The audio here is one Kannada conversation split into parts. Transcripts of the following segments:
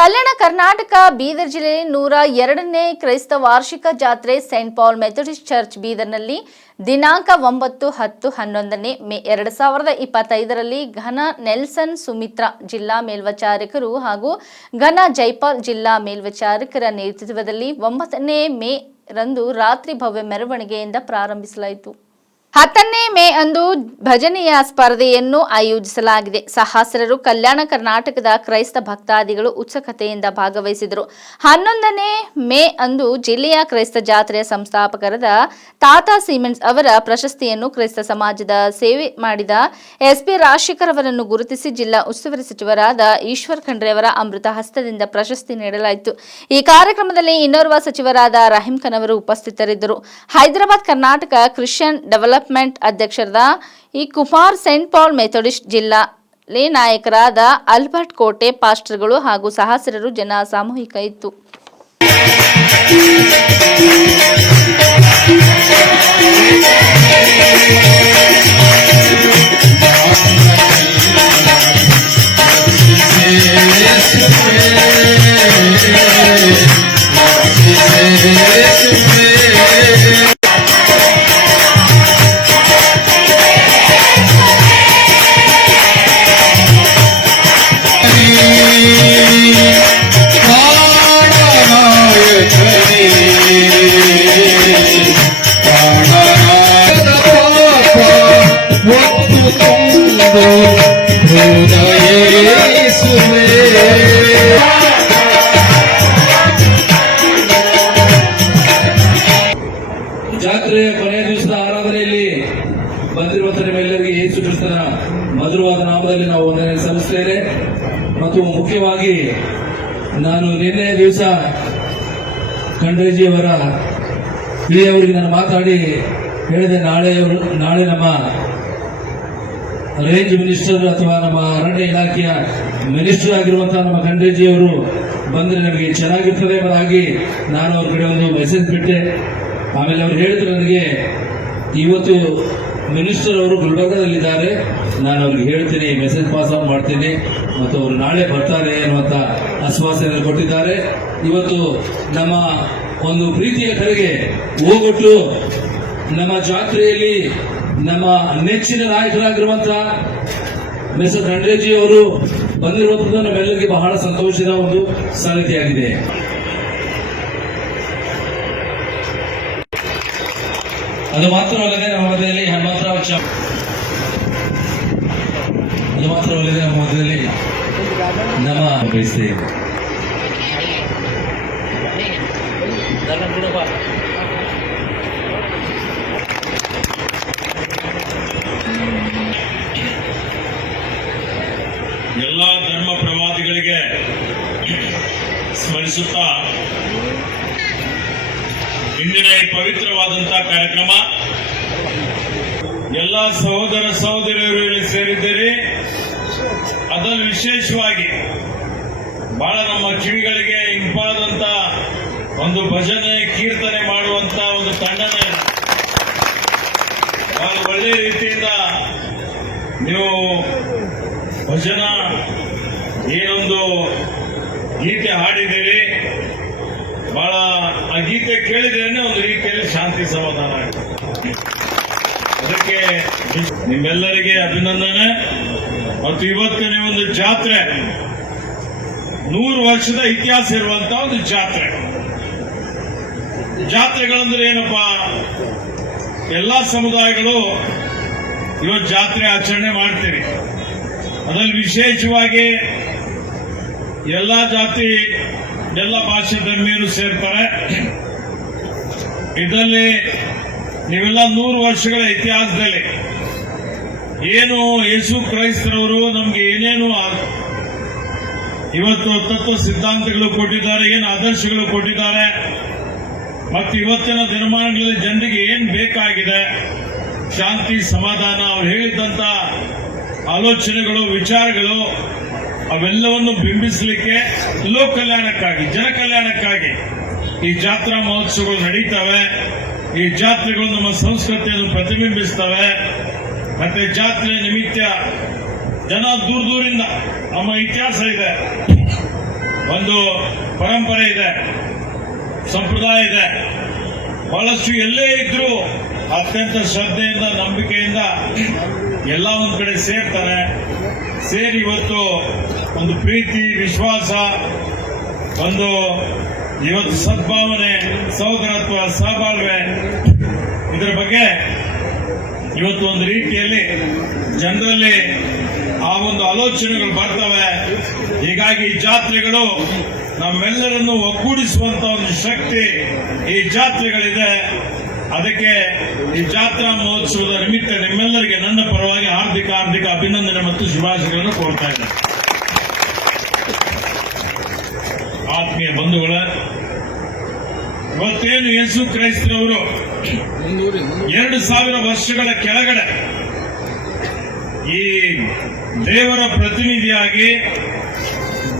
ಕಲ್ಯಾಣ ಕರ್ನಾಟಕ ಬೀದರ್ ಜಿಲ್ಲೆಯಲ್ಲಿ 102ನೇ ಕ್ರೈಸ್ತ ವಾರ್ಷಿಕ ಜಾತ್ರೆ ಸೈಂಟ್ ಪಾಲ್ ಮೆಥೋಡಿಸ್ಟ್ ಚರ್ಚ್ ಬೀದರ್ನಲ್ಲಿ ದಿನಾಂಕ 9, 10, 11ನೇ ಮೇ 2025ರಲ್ಲಿ ಘನ ನೆಲ್ಸನ್ ಸುಮಿತ್ರಾ ಜಿಲ್ಲಾ ಮೇಲ್ವಿಚಾರಕರು ಹಾಗೂ ಘನ ಜೈಪಾಲ್ ಜಿಲ್ಲಾ ಮೇಲ್ವಿಚಾರಕರ ನೇತೃತ್ವದಲ್ಲಿ 9ನೇ ಮೇ ರಂದು ರಾತ್ರಿ ಭವ್ಯ ಮೆರವಣಿಗೆಯಿಂದ ಪ್ರಾರಂಭಿಸಲಾಯಿತು. 10ನೇ ಮೇ ಅಂದು ಭಜನೆಯ ಸ್ಪರ್ಧೆಯನ್ನು ಆಯೋಜಿಸಲಾಗಿದೆ. ಸಹಸ್ರರು ಕಲ್ಯಾಣ ಕರ್ನಾಟಕದ ಕ್ರೈಸ್ತ ಭಕ್ತಾದಿಗಳು ಉತ್ಸುಕತೆಯಿಂದ ಭಾಗವಹಿಸಿದರು. 11ನೇ ಮೇ ಅಂದು ಜಿಲ್ಲೆಯ ಕ್ರೈಸ್ತ ಜಾತ್ರೆಯ ಸಂಸ್ಥಾಪಕರಾದ ತಾತಾ ಸಿಮೆಂಟ್ಸ್ ಅವರ ಪ್ರಶಸ್ತಿಯನ್ನು ಕ್ರೈಸ್ತ ಸಮಾಜದ ಸೇವೆ ಮಾಡಿದ ಎಸ್ಪಿ ರಾಜಶೇಖರ್ ಅವರನ್ನು ಗುರುತಿಸಿ ಜಿಲ್ಲಾ ಉಸ್ತುವಾರಿ ಸಚಿವರಾದ ಈಶ್ವರ್ ಖಂಡ್ರೆ ಅವರ ಅಮೃತ ಹಸ್ತದಿಂದ ಪ್ರಶಸ್ತಿ ನೀಡಲಾಯಿತು. ಈ ಕಾರ್ಯಕ್ರಮದಲ್ಲಿ ಇನ್ನೋರ್ವ ಸಚಿವರಾದ ರಹೀಂ ಖಾನ್ ಅವರು ಉಪಸ್ಥಿತರಿದ್ದರು. ಹೈದರಾಬಾದ್ ಕರ್ನಾಟಕ ಕ್ರಿಶ್ಚಿಯನ್ ಡೆವಲಪ್ಮೆಂಟ್ ಅಧ್ಯಕ್ಷರಾದ ಈ ಕುಮಾರ್ ಸೈಂಟ್ ಪಾಲ್ ಮೆಥೋಡಿಸ್ಟ್ ಜಿಲ್ಲಾ ನಾಯಕರಾದ ಆಲ್ಬರ್ಟ್ ಕೋಟೆ ಪಾಸ್ಟರ್ಗಳು ಹಾಗೂ ಸಹಸ್ರರು ಜನ ಸಾಮೂಹಿಕ ಇತ್ತು. ಜಾತ್ರೆಯ ಕೊನೆಯ ದಿವಸದ ಆರಾಧನೆಯಲ್ಲಿ ಬಂದಿರುವಂತ ನಿಮ್ಮೆಲ್ಲರಿಗೆ ಯೇಸು ಕ್ರಿಸ್ತನ ಮಧುರವಾದ ನಾಮದಲ್ಲಿ ನಾವು ವಂದನೆ ಸಲ್ಲಿಸುತ್ತೇನೆ. ಮತ್ತು ಮುಖ್ಯವಾಗಿ ನಾನು ನಿನ್ನೆ ದಿವಸ ಖಂಡ್ರೆಜಿಯವರ ಅವರಿಗೆ ನಾನು ಮಾತಾಡಿ ಹೇಳಿದೆ, ನಾಳೆ ನಮ್ಮ ರೇಂಜ್ ಮಿನಿಸ್ಟರ್ ಅಥವಾ ನಮ್ಮ ಅರಣ್ಯ ಇಲಾಖೆಯ ಮಿನಿಸ್ಟರ್ ಆಗಿರುವಂತಹ ನಮ್ಮ ಖಂಡ್ರೆಜಿಯವರು ಬಂದ್ರೆ ನಮಗೆ ಚೆನ್ನಾಗಿರ್ತದೆ ಎಂಬುದಾಗಿ ನಾನು ಅವ್ರ ಕಡೆ ಒಂದು ಮೆಸೇಜ್ ಬಿಟ್ಟೆ. ಆಮೇಲೆ ಅವ್ರು ಹೇಳಿದ್ರು ನನಗೆ, ಇವತ್ತು ಮಿನಿಸ್ಟರ್ ಅವರು ಗುಲ್ಬರ್ಗದಲ್ಲಿದ್ದಾರೆ, ನಾನು ಅವ್ರಿಗೆ ಹೇಳ್ತೀನಿ, ಮೆಸೇಜ್ ಪಾಸ್ ಆನ್ ಮಾಡ್ತೀನಿ ಮತ್ತು ಅವರು ನಾಳೆ ಬರ್ತಾರೆ ಎನ್ನುವಂತ ಆಶ್ವಾಸನೆ ಕೊಟ್ಟಿದ್ದಾರೆ. ಇವತ್ತು ನಮ್ಮ ಒಂದು ಪ್ರೀತಿಯ ಕರೆಗೆ ಹೋಗೊಟ್ಟು ನಮ್ಮ ಜಾತ್ರೆಯಲ್ಲಿ ನಮ್ಮ ನೆಚ್ಚಿನ ನಾಯಕರಾಗಿರುವಂತಹ ಮಿಸ್ಟರ್ ಖಂಡ್ರೆಜಿ ಅವರು ಬಂದಿರುವಂತದ್ದು ನಮ್ಮೆಲ್ಲರಿಗೆ ಬಹಳ ಸಂತೋಷದ ಒಂದು ಸಂಗತಿಯಾಗಿದೆ. ಅದು ಮಾತ್ರವಲ್ಲದೆ ನಮ್ಮ ಮಧ್ಯದಲ್ಲಿ ನಮ್ಮ ಬಯಸ್ತೇವೆ. ಎಲ್ಲ ಧರ್ಮ ಪ್ರವಾದಿಗಳಿಗೆ ಸ್ಮರಿಸುತ್ತಾ ಇಂದಿನ ಈ ಪವಿತ್ರವಾದಂತಹ ಕಾರ್ಯಕ್ರಮ ಎಲ್ಲ ಸಹೋದರ ಸಹೋದರಿಯರು ಸೇರಿದ್ದೀರಿ. ಅದರಲ್ಲಿ ವಿಶೇಷವಾಗಿ ಬಹಳ ನಮ್ಮ ಕಿವಿಗಳಿಗೆ ಇಂಪಾದಂತ ಒಂದು ಭಜನೆ ಕೀರ್ತನೆ ಮಾಡುವಂತ ಒಂದು ತಂಡನ ಬಹಳ ಒಳ್ಳೆಯ ರೀತಿಯಿಂದ ನೀವು ಭಜನ ಏನೊಂದು ಗೀತೆ ಹಾಡಿದ್ದೀರಿ. ಬಹಳ ಆ ಗೀತೆ ಕೇಳಿದ್ರೇನೆ ಒಂದು ರೀತಿಯಲ್ಲಿ ಶಾಂತಿ ಸಮಾಧಾನ ಆಗಿದೆ. ಅದಕ್ಕೆ ನಿಮ್ಮೆಲ್ಲರಿಗೆ ಅಭಿನಂದನೆ. ಮತ್ತು ಇವತ್ತಿನ ಒಂದು ಜಾತ್ರೆ 100 ವರ್ಷದ ಇತಿಹಾಸ ಇರುವಂತಹ ಒಂದು ಜಾತ್ರೆಗಳಂದ್ರೆ ಏನಪ್ಪಾ, ಎಲ್ಲಾ ಸಮುದಾಯಗಳು ಇವತ್ತು ಜಾತ್ರೆ ಆಚರಣೆ ಮಾಡ್ತೀರಿ. ಅದರಲ್ಲಿ ವಿಶೇಷವಾಗಿ ಎಲ್ಲಾ ಜಾತಿ ಎಲ್ಲ ಭಾಷೆ ಧರ್ಮೀಯರು ಸೇರ್ತಾರೆ. ಇದರಲ್ಲಿ ನೀವೆಲ್ಲ 100 ವರ್ಷಗಳ ಇತಿಹಾಸದಲ್ಲಿ ಏನು ಯೇಸು ಕ್ರೈಸ್ತರವರು ನಮ್ಗೆ ಏನೇನು ಇವತ್ತು ತತ್ವ ಸಿದ್ಧಾಂತಗಳು ಕೊಟ್ಟಿದ್ದಾರೆ, ಏನು ಆದರ್ಶಗಳು ಕೊಟ್ಟಿದ್ದಾರೆ, ಮತ್ತು ಇವತ್ತಿನ ದಿನಮಾನಗಳಲ್ಲಿ ಜನರಿಗೆ ಏನ್ ಬೇಕಾಗಿದೆ, ಶಾಂತಿ ಸಮಾಧಾನ, ಅವ್ರು ಹೇಳಿದಂತ ಆಲೋಚನೆಗಳು ವಿಚಾರಗಳು ಅವೆಲ್ಲವನ್ನು ಬಿಂಬಿಸಲಿಕ್ಕೆ ಲೋಕ ಕಲ್ಯಾಣಕ್ಕಾಗಿ ಜನ ಕಲ್ಯಾಣಕ್ಕಾಗಿ ಈ ಜಾತ್ರಾ ಮಹೋತ್ಸವಗಳು ನಡೀತವೆ. ಈ ಜಾತ್ರೆಗಳು ನಮ್ಮ ಸಂಸ್ಕೃತಿಯನ್ನು ಪ್ರತಿಬಿಂಬಿಸ್ತವೆ. ಮತ್ತೆ ಜಾತ್ರೆ ನಿಮಿತ್ತ ಜನ ದೂರದಿಂದ ನಮ್ಮ ಇತಿಹಾಸ ಇದೆ, ಒಂದು ಪರಂಪರೆ ಇದೆ, ಸಂಪ್ರದಾಯ ಇದೆ. ಬಹಳಷ್ಟು ಎಲ್ಲೇ ಇದ್ರೂ ಅತ್ಯಂತ ಶ್ರದ್ಧೆಯಿಂದ ನಂಬಿಕೆಯಿಂದ ಎಲ್ಲ ಒಂದು ಕಡೆ ಸೇರ್ತಾರೆ. ಸೇರಿ ಇವತ್ತು ಒಂದು ಪ್ರೀತಿ, ವಿಶ್ವಾಸ, ಒಂದು ಇವತ್ತು ಸದ್ಭಾವನೆ, ಸಹೋದರತ್ವ, ಸಹಬಾಳ್ವೆ, ಇದರ ಬಗ್ಗೆ ಇವತ್ತು ಒಂದು ರೀತಿಯಲ್ಲಿ ಜನರಲ್ಲಿ ಆ ಒಂದು ಆಲೋಚನೆಗಳು ಬರ್ತವೆ. ಹೀಗಾಗಿ ಈ ಜಾತ್ರೆಗಳು ನಮ್ಮೆಲ್ಲರನ್ನು ಒಗ್ಗೂಡಿಸುವಂತ ಒಂದು ಶಕ್ತಿ ಈ ಜಾತ್ರೆಗಳಿದೆ. ಅದಕ್ಕೆ ಈ ಜಾತ್ರಾ ಮಹೋತ್ಸವದ ನಿಮಿತ್ತ ನಿಮ್ಮೆಲ್ಲರಿಗೆ ನನ್ನ ಪರವಾಗಿ ಹಾರ್ದಿಕ ಅಭಿನಂದನೆ ಮತ್ತು ಶುಭಾಶಯಗಳನ್ನು ಕೋರ್ತಾ ಇದ್ದೇನೆ. ಆತ್ಮೀಯ ಬಂಧುಗಳ, ಇವತ್ತೇನು ಯೇಸು ಕ್ರೈಸ್ತರವರು 2000 ವರ್ಷಗಳ ಕೆಳಗಡೆ ಈ ದೇವರ ಪ್ರತಿನಿಧಿಯಾಗಿ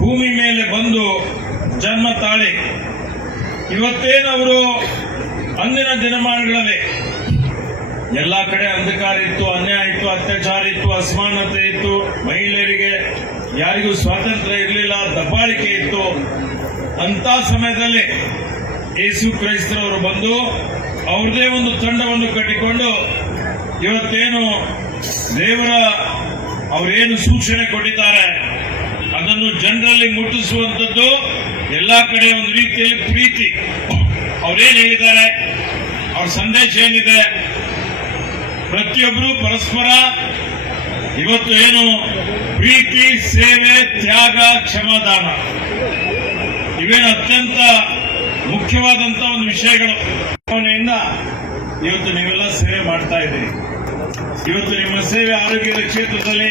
ಭೂಮಿ ಮೇಲೆ ಬಂದು ಜನ್ಮ ತಾಳಿ, ಇವತ್ತೇನವರು ಅಂದಿನ ದಿನಮಾನಗಳಲ್ಲಿ ಎಲ್ಲ ಕಡೆ ಅಂಧಕಾರ ಇತ್ತು, ಅನ್ಯಾಯ ಇತ್ತು, ಅತ್ಯಾಚಾರ ಇತ್ತು, ಅಸಮಾನತೆ ಇತ್ತು, ಮಹಿಳೆಯರಿಗೆ ಯಾರಿಗೂ ಸ್ವಾತಂತ್ರ್ಯ ಇರಲಿಲ್ಲ, ದಬ್ಬಾಳಿಕೆ ಇತ್ತು. ಅಂತ ಸಮಯದಲ್ಲಿ ಯೇಸು ಕ್ರೈಸ್ತರವರು ಬಂದು ಅವ್ರದೇ ಒಂದು ತಂಡವನ್ನು ಕಟ್ಟಿಕೊಂಡು ಇವತ್ತೇನು ದೇವರ ಅವರೇನು ಸೂಚನೆ ಕೊಟ್ಟಿದ್ದಾರೆ ಅದನ್ನು ಜನರಲ್ಲಿ ಮುಟ್ಟಿಸುವಂಥದ್ದು, ಎಲ್ಲಾ ಕಡೆ ಒಂದು ರೀತಿಯಲ್ಲಿ ಪ್ರೀತಿ. ಅವರೇನು ಹೇಳಿದ್ದಾರೆ, ಅವ್ರ ಸಂದೇಶ ಏನಿದೆ, ಪ್ರತಿಯೊಬ್ಬರು ಪರಸ್ಪರ ಇವತ್ತು ಏನು ಪ್ರೀತಿ, ಸೇವೆ, ತ್ಯಾಗ, ಕ್ಷಮಾದಾನ ಇವೇನು ಅತ್ಯಂತ ಮುಖ್ಯವಾದಂತಹ ಒಂದು ವಿಷಯಗಳು. ಭಾವನೆಯಿಂದ ಇವತ್ತು ನೀವೆಲ್ಲ ಸೇವೆ ಮಾಡ್ತಾ ಇದ್ದೀರಿ. ಇವತ್ತು ನಿಮ್ಮ ಸೇವೆ ಆರೋಗ್ಯದ ಕ್ಷೇತ್ರದಲ್ಲಿ,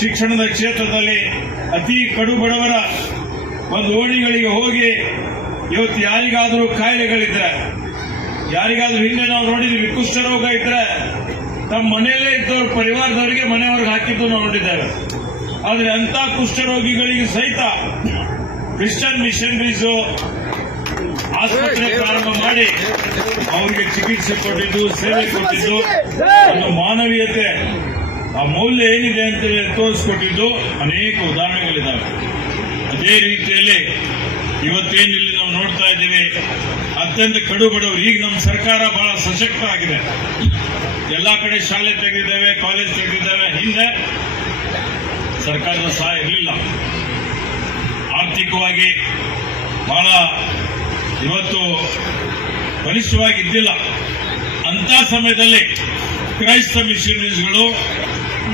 ಶಿಕ್ಷಣದ ಕ್ಷೇತ್ರದಲ್ಲಿ, ಅತಿ ಕಡು ಬಡವರ ಒಂದು ಓಣಿಗಳಿಗೆ ಹೋಗಿ ಇವತ್ತು ಯಾರಿಗಾದರೂ ಕಾಯಿಲೆಗಳಿದ್ರೆ, ಯಾರಿಗಾದ್ರೂ ಹಿಂದೆ ನಾವು ನೋಡಿದ್ವಿ ಕುಷ್ಠರೋಗ ಇದ್ರೆ ತಮ್ಮ ಮನೆಯಲ್ಲೇ ಇದ್ದವರು ಪರಿವಾರದವರಿಗೆ ಮನೆಯವ್ರಿಗೆ ಹಾಕಿದ್ದು ನಾವು ನೋಡಿದ್ದೇವೆ. ಆದರೆ ಅಂತ ಕುಷ್ಠರೋಗಿಗಳಿಗೆ ಸಹಿತ ಕ್ರಿಶ್ಚಿಯನ್ ಮಿಷನರೀಸ್ ಆಸ್ಪತ್ರೆ ಪ್ರಾರಂಭ ಮಾಡಿ ಅವರಿಗೆ ಚಿಕಿತ್ಸೆ ಕೊಟ್ಟಿದ್ದು, ಸೇವೆ ಕೊಟ್ಟಿದ್ದು, ಒಂದು ಮಾನವೀಯತೆ, ಆ ಮೌಲ್ಯ ಏನಿದೆ ಅಂತೇಳಿ ತೋರಿಸ್ಕೊಟ್ಟಿದ್ದು ಅನೇಕ ಉದಾಹರಣೆಗಳಿದ್ದಾವೆ. ಅದೇ ರೀತಿಯಲ್ಲಿ ಇವತ್ತೇನಿಲ್ಲಿ ನಾವು ನೋಡ್ತಾ ಇದ್ದೀವಿ, ಅತ್ಯಂತ ಕಡು ಬಡವರು. ಈಗ ನಮ್ಮ ಸರ್ಕಾರ ಬಹಳ ಸಶಕ್ತ ಆಗಿದೆ. ಎಲ್ಲಾ ಕಡೆ ಶಾಲೆ ತೆಗೆದಿದ್ದೇವೆ, ಕಾಲೇಜ್ ತೆಗೆದಿದ್ದೇವೆ. ಹಿಂದೆ ಸರ್ಕಾರದ ಸಹಾಯ ಇರಲಿಲ್ಲ, ಆರ್ಥಿಕವಾಗಿ ಬಹಳ ಇವತ್ತು ಬಲಿಷ್ಠವಾಗಿ ಇದ್ದಿಲ್ಲ. ಅಂತ ಸಮಯದಲ್ಲಿ ಕ್ರೈಸ್ತ ಮಿಷನರೀಸ್ಗಳು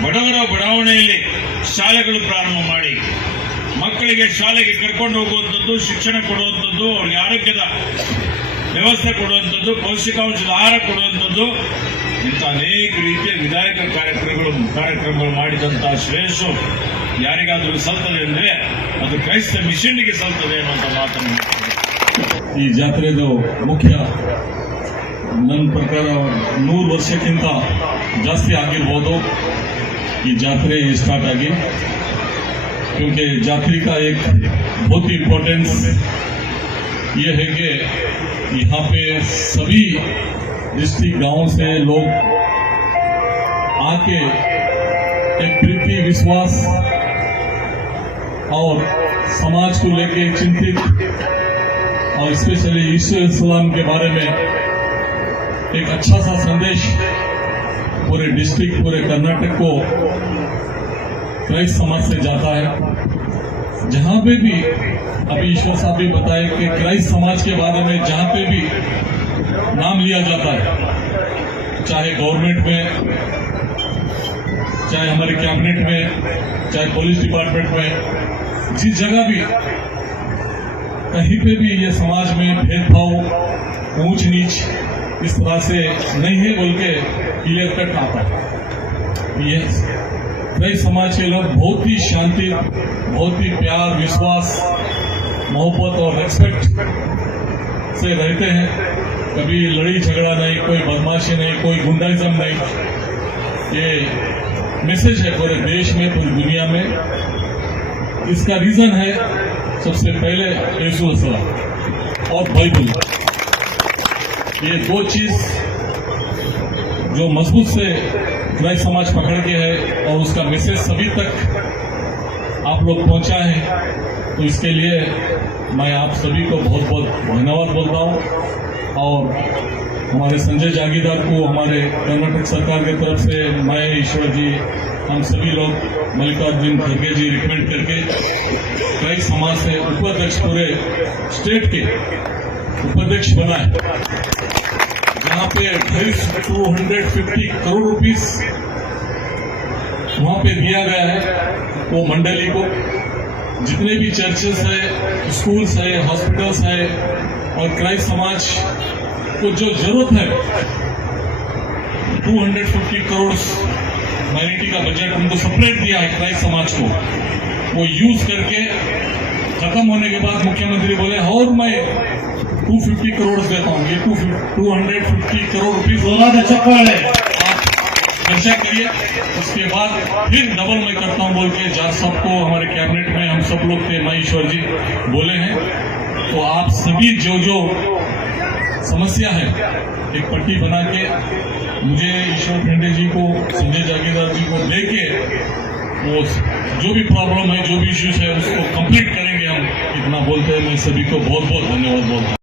ಬಡವರ ಬಡಾವಣೆಯಲ್ಲಿ ಶಾಲೆಗಳು ಪ್ರಾರಂಭ ಮಾಡಿ ಮಕ್ಕಳಿಗೆ ಶಾಲೆಗೆ ಕರ್ಕೊಂಡು ಹೋಗುವಂಥದ್ದು, ಶಿಕ್ಷಣ ಕೊಡುವಂಥದ್ದು, ಅವರಿಗೆ ಆರೋಗ್ಯದ ವ್ಯವಸ್ಥೆ ಕೊಡುವಂಥದ್ದು, ಪೌಷ್ಟಿಕಾಂಶದ ಆಹಾರ ಕೊಡುವಂಥದ್ದು, ಇಂಥ ಅನೇಕ ರೀತಿಯ ವಿಧಾಯಕ ಕಾರ್ಯಕ್ರಮಗಳು ಮಾಡಿದಂತಹ ಶ್ರೇಯಸ್ಸು ಯಾರಿಗಾದರೂ ಸಲ್ತದೆ ಅಂದ್ರೆ ಅದು ಕ್ರೈಸ್ತ ಮಿಷನ್ಗೆ ಸಲ್ತದೆ ಅನ್ನುವಂಥ ಮಾತನ್ನು. ಈ ಜಾತ್ರೆದು ಮುಖ್ಯ ನನ್ನ ಪ್ರಕಾರ 100 ವರ್ಷಕ್ಕಿಂತ ಜಾಸ್ತಿ ಆಗಿರ್ಬೋದು ಈ ಜಾತ್ರೆ स्टार्ट आगी, क्योंकि जात्रा का एक बहुत ही इम्पोर्टेंस ये है कि यहाँ पे सभी डिस्ट्रिक्ट गांव से लोग आके एक प्रीति, विश्वास और समाज को लेके चिंतित और स्पेशली यीशु इस्लाम के बारे में एक अच्छा सा संदेश पूरे डिस्ट्रिक्ट, पूरे कर्नाटक को क्राइस्ट समाज से जाता है. जहां पे भी अभी ईश्वर साहब भी बताए कि क्राइस्ट समाज के बारे में जहां पे भी नाम लिया जाता है, चाहे गवर्नमेंट में, चाहे हमारे कैबिनेट में, चाहे पुलिस डिपार्टमेंट में, जिस जगह भी कहीं पे भी ये समाज में भेदभाव, ऊंच नीच इस तरह से नहीं है बोल के क्लियर कट आता है. ये कई समाज के लोग बहुत ही शांति, बहुत ही प्यार, विश्वास, मोहब्बत और रेस्पेक्ट से रहते हैं. कभी लड़ी झगड़ा नहीं, कोई बदमाशी नहीं, कोई गुंडाइज्म नहीं. ये मैसेज है पूरे देश में, पूरी दुनिया में. इसका रीजन है सबसे पहले यीशु मसीह और बाइबल. ये दो चीज जो मजबूत से क्राइस्ट समाज पकड़ के है और उसका मैसेज सभी तक आप लोग पहुंचा है. तो इसके लिए मैं आप सभी को बहुत बहुत धन्यवाद बोलता हूँ। और हमारे संजय जागीरदार को हमारे कर्नाटक सरकार की तरफ से मैं, ईश्वर जी, हम सभी लोग मल्लिकार्जुन खड़गे जी रिकमेंड करके कई समाज से उपाध्यक्ष पूरे स्टेट के उपाध्यक्ष बनाए, जहाँ पे 250 करोड़ रुपीस वहाँ पे दिया गया है वो मंडली को। जितने भी चर्चेस है, स्कूल्स है, हॉस्पिटल्स है और क्राइस्ट समाज को जो जरूरत है 250 करोड़ माइनॉरिटी का बजट उनको सेपरेट दिया है क्राइस्ट समाज को, वो यूज करके खत्म होने के बाद मुख्यमंत्री बोले और मैं 250 करोड़ देता हूँ। ये 250 करोड़ रुपीज आप चर्चा करिए, उसके बाद फिर डबल मैं करता हूँ बोल के जज साहब को हमारे कैबिनेट में हम सब लोग थे, मैं, ईश्वर जी बोले हैं। तो आप सभी जो जो समस्या है एक पट्टी बना के मुझे, ईश्वर खंडे जी को, संजय जागीरदार जी को लेके वो जो भी प्रॉब्लम है, जो भी इश्यूज है उसको कंप्लीट करेंगे हम, इतना बोलते हैं। मैं सभी को बहुत बहुत धन्यवाद बोलता हूँ।